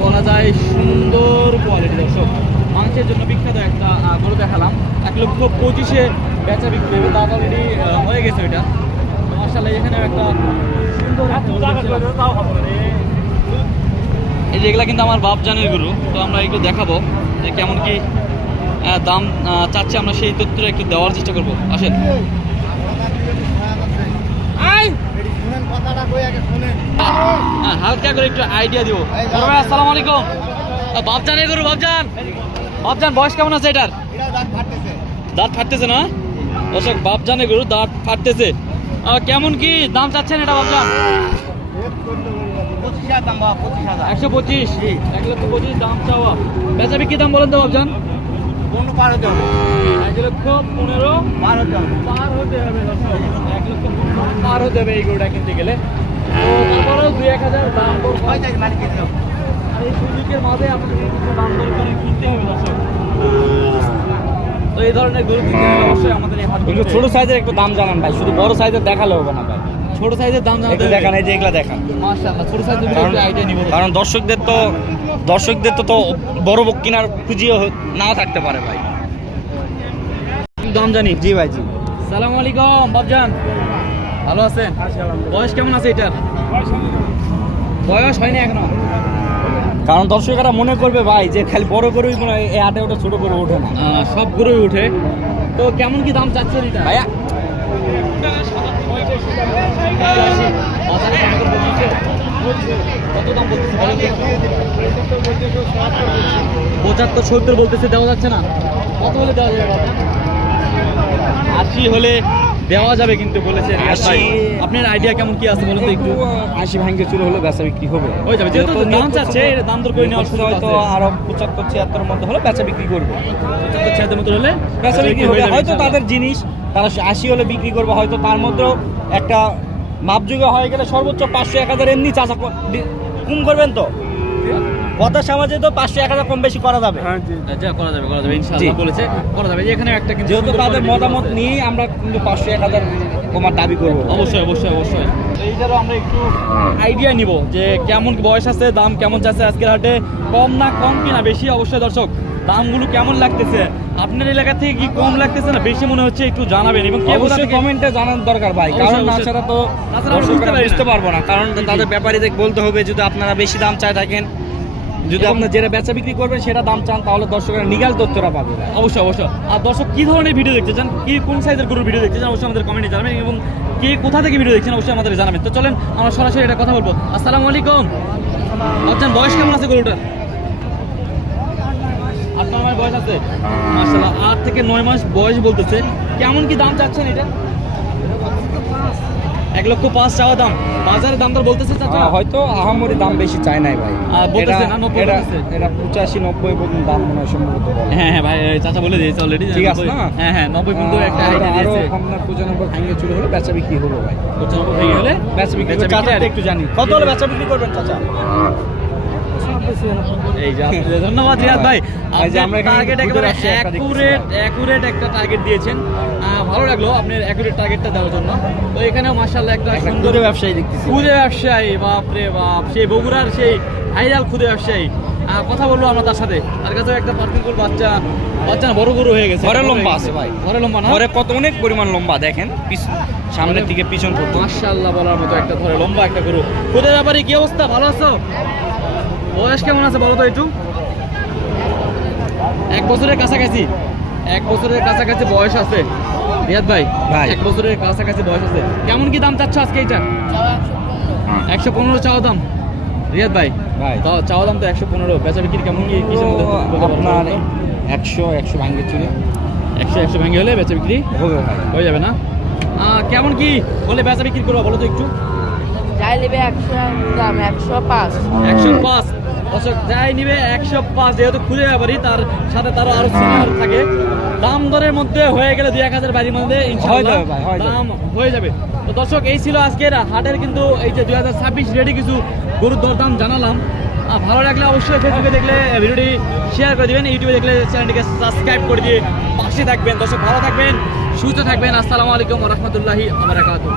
বলা যায় সুন্দর কোয়ালিটি দর্শক। মাংসের জন্য বিখ্যাত একটা গরু দেখালাম। এক লক্ষ পঁচিশে বেচা বিক্রি হবে। দাম অলরেডি হয়ে গেছে ওইটা। তো মার্শাল্লাহ এখানে একটা সুন্দর। এই যে এগুলা কিন্তু আমার বাপ জানের গরু। তো আমরা একটু দেখাবো যে কেমন কি দাম আহ, চাচ্ছে আমরা সেই তথ্যটা একটু দেওয়ার চেষ্টা করব। আসেন। হ্যাঁ, হালকা করে একটু আইডিয়া দিব। আসসালামু আলাইকুম। আহ, বাপজানের গরু বাপজান। বাপজান বয়স কেমন আছে এটার? দাঁত ফাটতেছে না? দর্শক বাপজানের গরু দাঁত ফাটতেছে। কেমন কি দাম চাচ্ছেন এটা বাপজান? একশো পঁচিশ। এক লক্ষ পঁচিশ দাম দাম বলেন তো বাপজান। এক লক্ষ পনেরো পার হতে হবে এই গরুটা কিনতে গেলে। তো দুই এক হাজার দাম পড়বে। আর এই সুযোগের মাঝে আমাদের কিছু দাম দর করে কিনতে হবে দর্শক তো এই ধরনের গরু কিনতে হলে অবশ্যই আমাদের এই হাটগুলোতে- ছোট সাইজের একটু দাম জানান ভাই শুধু বড় সাইজের দেখালে হবে না ভাই। ছোট সাইজের দাম জানাতে। দেখান এই যে এগুলা দেখান। মাশাআল্লাহ ছোট সাইজের ভিতরে কারণ আইডিয়া নিব। কারণ দর্শকদের তো দর্শকদের তো তো বড় বক কেনার পুঁজিও নাও থাকতে পারে ভাই। দাম জানি। জি ভাই জি। সালাম আলাইকুম বাবজান ভালো আছেন? বয়স কেমন আছে এটার? বয়স হয়নি এখনও। কারণ দর্শকেরা মনে করবে ভাই যে খালি বড় গরুই মনে হয় এই আটে ওটা ছোট করে ওঠে না। সব গরুই উঠে তো কেমন কি দাম চাচ্ছেন এটা? ভাইয়া? পঁচাত্তর সত্তর বলতেছে দেওয়া যাচ্ছে না। কত হলে দেওয়া যাবে? আশি হলে দেওয়া যাবে কিন্তু বলেছে আপনার আইডিয়া কেমন কি আছে বলুন তো একটু? আশি ভাঙ্গে চুরে হলে বেচা বিক্রি হবে। হয়ে যাবে যেহেতু দাম চাচ্ছে এর দাম দর করে নেওয়ার সুযোগ হয়তো আরও পঁচাত্তর ছিয়াত্তর মধ্যে হলে বেচা বিক্রি করবে। পঁচাত্তর ছিয়াত্তর মতো হলে বেচা বিক্রি হবে। হয়ে হয়তো তাদের জিনিস তারা আশি হলে বিক্রি করবে হয়তো তার মধ্যেও একটা মাপযোগে হয়ে গেলে সর্বোচ্চ পাঁচশো এক হাজার এমনি চাষা কম করবেন তো? কথা সমাজে তো পাঁচশো এক হাজার কম বেশি করা যাবে। যা করা যাবে করা যাবে ইনশাআল্লাহ বলেছে। করা যাবে এখানে একটা কিন্তু যেহেতু তাদের মতামত। নিয়েই আমরা কিন্তু পাঁচশো এক হাজার কমার দাবি করব। অবশ্যই অবশ্যই অবশ্যই। এইটারও আমরা একটু আইডিয়া নিব যে কেমন বয়স আছে দাম কেমন যাচ্ছে আজকের হাটে কম না কম কিনা বেশি অবশ্যই দর্শক দামগুলো কেমন লাগতেছে আপনার এলাকা থেকে কি কম লাগতেছে না বেশি মনে হচ্ছে একটু জানাবেন এবং অবশ্যই কমেন্টে জানার দরকার ভাই কারণ না অবশ্যই। ছাড়া তো তাছাড়া বুঝতে পারব না। কারণ। তাদের ব্যাপারীদের বলতে হবে যদি আপনারা বেশি দাম চায় থাকেন যদি আপনার যেটা বেচা বিক্রি করবেন সেটা দাম চান তাহলে দর্শকরা নিগাল তথ্যরা পাবে অবশ্যই অবশ্যই। আর দর্শক কি ধরনের ভিডিও দেখতে চান? কি কোন সাইজের গরুর ভিডিও দেখতে চান? অবশ্যই আমাদের কমেন্টে জানাবেন এবং কে কোথা থেকে ভিডিও দেখছেন অবশ্যই আমাদের জানাবেন। তো চলেন আমরা সরাসরি এটা কথা বলব। আসসালামু আলাইকুম। আপনার বয়স কেমন আছে গরুটার? আট নয় মাস বয়স আছে? আট থেকে নয় মাস বয়স বলতেছে। কেমন কি দাম চাচ্ছেন এটা? এক লক্ষ পাঁচ চাওয়া দাম। বাজারে দাম দর বলতেছে চাচা? হয়তো আহামরি দাম বেশি চায় নাই ভাই। বলতেছে এটা- না, নব্বই এটা- পঁচাশি নব্বই পর্যন্ত দাম মনে হয় সম্ভবত হ্যাঁ হ্যাঁ ভাই চাচা বলে দিয়েছে অলরেডি ঠিক আছে না? হ্যাঁ হ্যাঁ নব্বই পর্যন্ত একটা আইডিয়া দিয়েছে। আপনার পঁচানব্বই হলে বেচা বিক্রি হবে ভাই। পঁচানব্বই ভেঙে গেলে বেচা বিক্রি চাচা একটু জানি। কত হলে বেচা বিক্রি করবেন চাচা? এই যে ধন্যবাদ রিয়াদ ভাই। যে আমরা টার্গেট একেবারে একটা অ্যাকুরেট অ্যাকুরেট একটা টার্গেট দিয়েছেন। ভালো লাগল আপনার অ্যাকুরেট টার্গেটটা দেওয়ার জন্য। তো এখানেও মাশাআল্লাহ একটা সুন্দর ব্যবসায়ী দেখতেছি। খুদে ব্যবসায়ী বাপ রে বাপ সেই বগুড়ার সেই ভাইরাল খুদে ব্যবসায়ী। কথা বলব আমরা তার সাথে। তার কাছে একটা পার্টিকুল বাচ্চা বাচ্চা বড় গরু হয়ে গেছে। ঘরে লম্বা আছে ভাই। ঘরে লম্বা না? পরে কত অনেক পরিমাণ লম্বা দেখেন সামনের দিকে পিছন পর্যন্ত। মাশাআল্লাহ বলার মতো একটা ধরে লম্বা একটা গরু। খুদে ব্যাপারে কি অবস্থা? ভালো আছো? বয়স কেমন আছে বলো তো একটু? এক বছরের কাছাকাছি। এক বছরের কাছাকাছি বয়স আছে। রিয়াদ ভাই ভাই। এক বছরের কাছাকাছি বয়স আছে। কেমন কি দাম চাচ্ছ আজকে এটা একশো পনেরো চাওয়া দাম। রিয়াদ ভাই ভাই। তো চাওয়া দাম তো একশো পনেরো। বেচা বিক্রি কেমন কি কিসের মধ্যে আপনার একশো একশো ভাঙ্গে চুরে। একশো একশো ভেঙে হলে বেচা বিক্রি হবে ভাই। হয়ে যাবে না? কেমন কি বলে বেচা বিক্রি করব বলো তো একটু? যাই নেবে একশো দাম একশো পাঁচ। একশো পাঁচ। দর্শক যাই নিবে একশো পাঁচ যেহেতু খুঁজে ব্যাপারই তার সাথে তারও আরও সিনিয়র থাকে। দাম দরের মধ্যে হয়ে গেলে দুই এক হাজার বাড়ির মধ্যে। দাম হয়ে যাবে। তো দর্শক এই ছিল আজকের হাটের কিন্তু এই যে দুই হাজার ছাব্বিশ রেডি কিছু গরুর দরদাম জানালাম। ভালো লাগলে অবশ্যই ফেসবুকে দেখলে ভিডিওটি শেয়ার করে দেবেন ইউটিউবে দেখলে চ্যানেলটিকে সাবস্ক্রাইব করে দিয়ে পাশে থাকবেন। দর্শক ভালো থাকবেন সুস্থ থাকবেন। আসসালামু আলাইকুম রহমতুল্লাহি আবরাকাতুহ